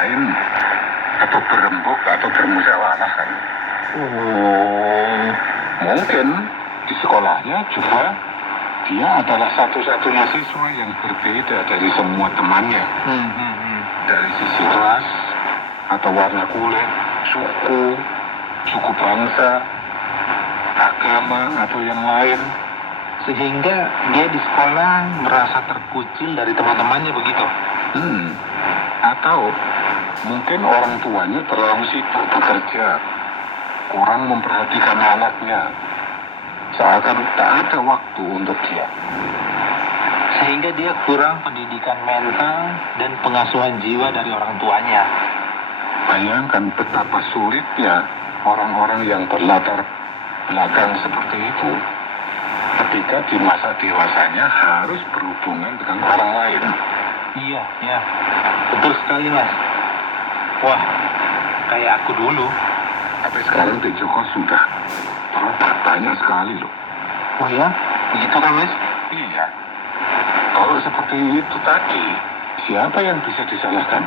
lain atau berembuk atau bermusyawarah kan. Oh, Mungkin di sekolahnya juga dia adalah satu-satunya siswa yang berbeda dari semua temannya. Dari sisi ras atau warna kulit, suku bangsa, agama atau yang lain. sehingga dia di sekolah merasa terkucil dari teman-temannya begitu. Atau mungkin orang tuanya terlalu sibuk bekerja, kurang memperhatikan anaknya, seakan tak ada waktu untuk dia. Sehingga dia kurang pendidikan mental dan pengasuhan jiwa dari orang tuanya. Bayangkan betapa sulitnya orang-orang yang berlatar belakang seperti itu ketika di masa dewasanya harus berhubungan dengan orang lain. Iya, betul sekali mas. Wah, kayak aku dulu. Tapi sekarang Teh Joko sudah berubah banyak sekali loh. Oh ya, begitu kan mas? Iya. Kalau seperti itu tadi, siapa yang bisa disalahkan?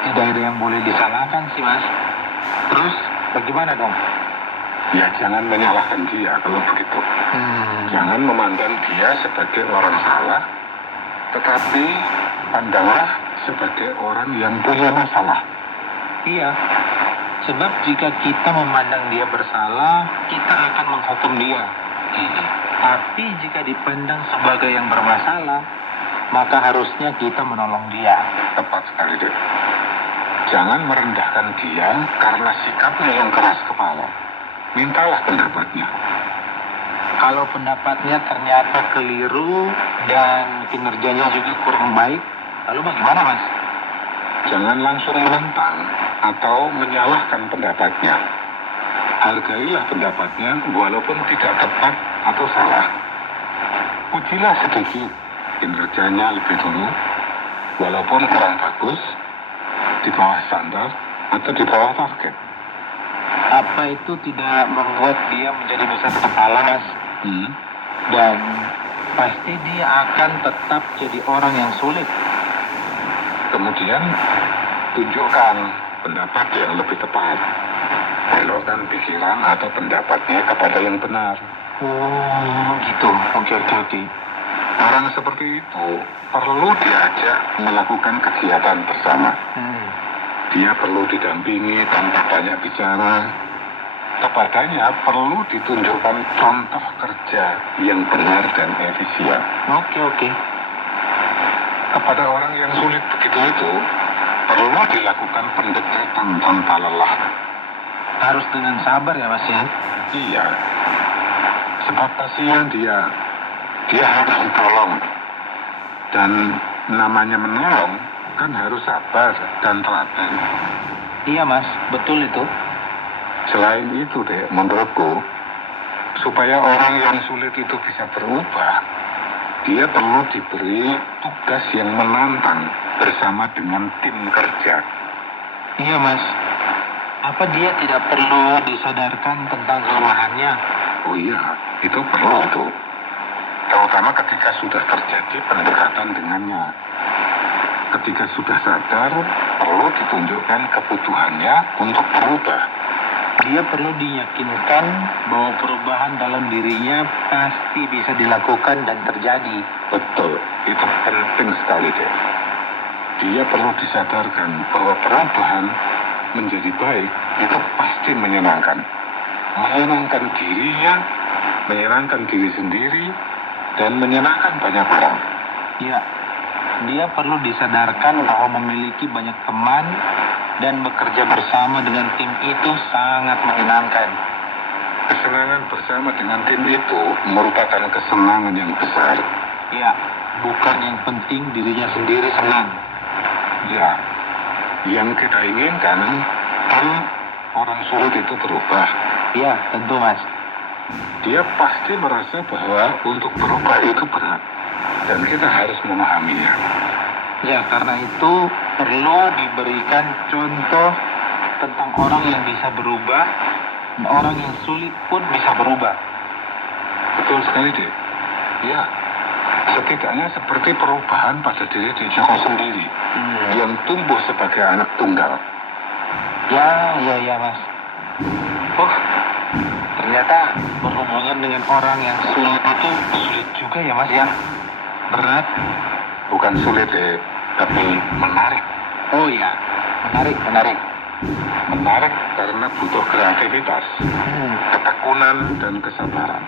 Tidak ada yang boleh disalahkan sih mas. Terus bagaimana dong? Ya jangan menyalahkan dia kalau begitu. Jangan memandang dia sebagai orang salah, tetapi pandanglah sebagai orang yang punya masalah. Iya, sebab jika kita memandang dia bersalah, kita akan menghukum dia. Tapi jika dipandang sebagai yang bermasalah, maka harusnya kita menolong dia. Tepat sekali, Dek. Jangan merendahkan dia karena sikapnya yang keras kepala. Mintalah pendapatnya. Kalau pendapatnya ternyata keliru dan kinerjanya juga kurang baik, lalu bagaimana mas? Jangan langsung menentang atau menyalahkan pendapatnya. Hargailah pendapatnya walaupun tidak tepat atau salah. Ujilah sedikit kinerjanya lebih dulu, walaupun kurang bagus, di bawah standar atau di bawah target. Apa itu tidak membuat dia menjadi besar kepala mas? Dan pasti dia akan tetap jadi orang yang sulit. Kemudian tunjukkan pendapat yang lebih tepat. Belokkan pikiran atau pendapatnya kepada yang benar. Oh gitu, oke. Orang seperti itu perlu diajak melakukan kegiatan bersama. Dia perlu didampingi tanpa banyak bicara. Kepadanya perlu ditunjukkan contoh kerja yang benar dan efisien. Oke. Kepada orang yang sulit begitu itu, perlu dilakukan pendekatan tanpa lelah. Harus dengan sabar ya mas ya? Iya, sebab kasihan dia harus ditolong. Dan namanya menolong kan harus sabar dan telaten. Iya mas, betul itu. Selain itu deh, menurutku, supaya orang yang sulit itu bisa berubah, dia perlu diberi tugas yang menantang bersama dengan tim kerja. Iya mas, apa dia tidak perlu disadarkan tentang kelemahannya? Oh iya, itu perlu itu. Terutama ketika sudah terjadi pendekatan dengannya. Ketika sudah sadar, perlu ditunjukkan kebutuhannya untuk berubah. Dia perlu diyakinkan bahwa perubahan dalam dirinya pasti bisa dilakukan dan terjadi. Betul, itu penting sekali deh. Dia perlu disadarkan bahwa perubahan menjadi baik itu pasti menyenangkan. Menyenangkan dirinya, menyenangkan diri sendiri, dan menyenangkan banyak orang. Ya, dia perlu disadarkan bahwa memiliki banyak teman dan bekerja bersama dengan tim itu sangat menyenangkan. Kesenangan bersama dengan tim itu merupakan kesenangan yang besar. Ya, bukan yang penting dirinya sendiri senang. Ya, yang kita inginkan kan orang sulit itu berubah. Ya, tentu mas. Dia pasti merasa bahwa untuk berubah itu berat. Dan kita harus memahaminya. Ya, karena itu perlu diberikan contoh tentang orang yang bisa berubah dan orang yang sulit pun bisa berubah. Betul sekali, Dek. Ya, Setidaknya seperti perubahan pada diri Joko sendiri yang tumbuh sebagai anak tunggal. Ya, Mas. Oh, ternyata berhubungan dengan orang yang sulit itu sulit juga ya, Mas ya. Berat. Bukan sulit, tapi menarik. Oh ya, menarik. Menarik karena butuh kreativitas, ketekunan, dan kesabaran.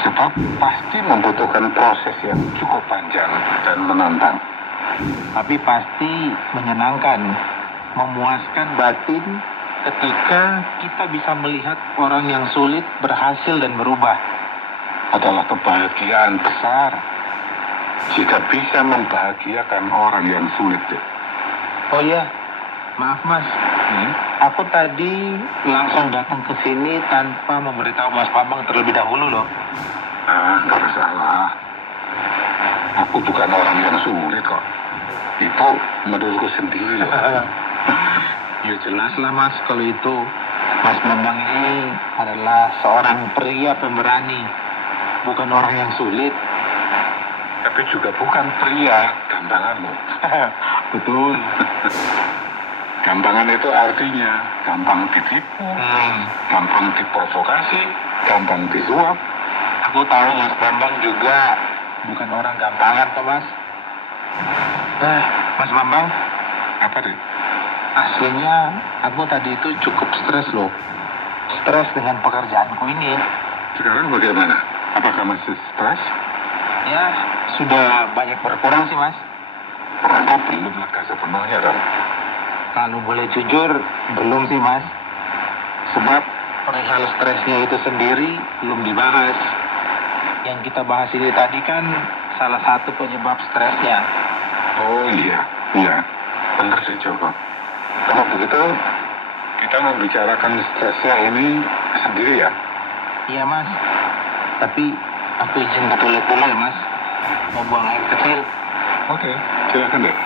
Sebab pasti membutuhkan proses yang cukup panjang dan menantang. Tapi pasti menyenangkan, memuaskan batin ketika kita bisa melihat orang yang sulit berhasil dan berubah. Adalah kebahagiaan besar jika bisa membahagiakan orang yang sulit. Oh iya, maaf Mas. Aku tadi langsung datang ke sini tanpa memberitahu Mas Bambang terlebih dahulu loh. Nggak salah. Aku bukan orang yang sulit kok. Itu menurutku sendiri loh. Ya jelas lah Mas kalau itu. Mas Bambang ini adalah seorang pria pemberani, bukan orang yang sulit. Tapi juga bukan pria gampanganmu. Betul. Gampangan itu artinya gampang ditipu, gampang diprovokasi, gampang disuap. Aku tahu Mas Bambang juga bukan orang gampangan kok Mas. Mas Bambang, Apa deh? aslinya aku tadi itu cukup stres loh. Stres dengan pekerjaanku ini. Sekarang bagaimana? Apakah masih stres? Ya, sudah banyak berkurang sih Mas. Berarti belum lega sepenuhnya dong. Kalau boleh jujur, belum sih Mas. Sebab perihal stresnya itu sendiri belum dibahas. Yang kita bahas ini tadi kan salah satu penyebab stresnya. Oh iya. Benar sih Joko. Kalau begitu, kita membicarakan stresnya ini sendiri ya? Iya Mas. Tapi aku izin ke toilet dulu ya Mas. Mau buang air kecil. Oke, silakan deh.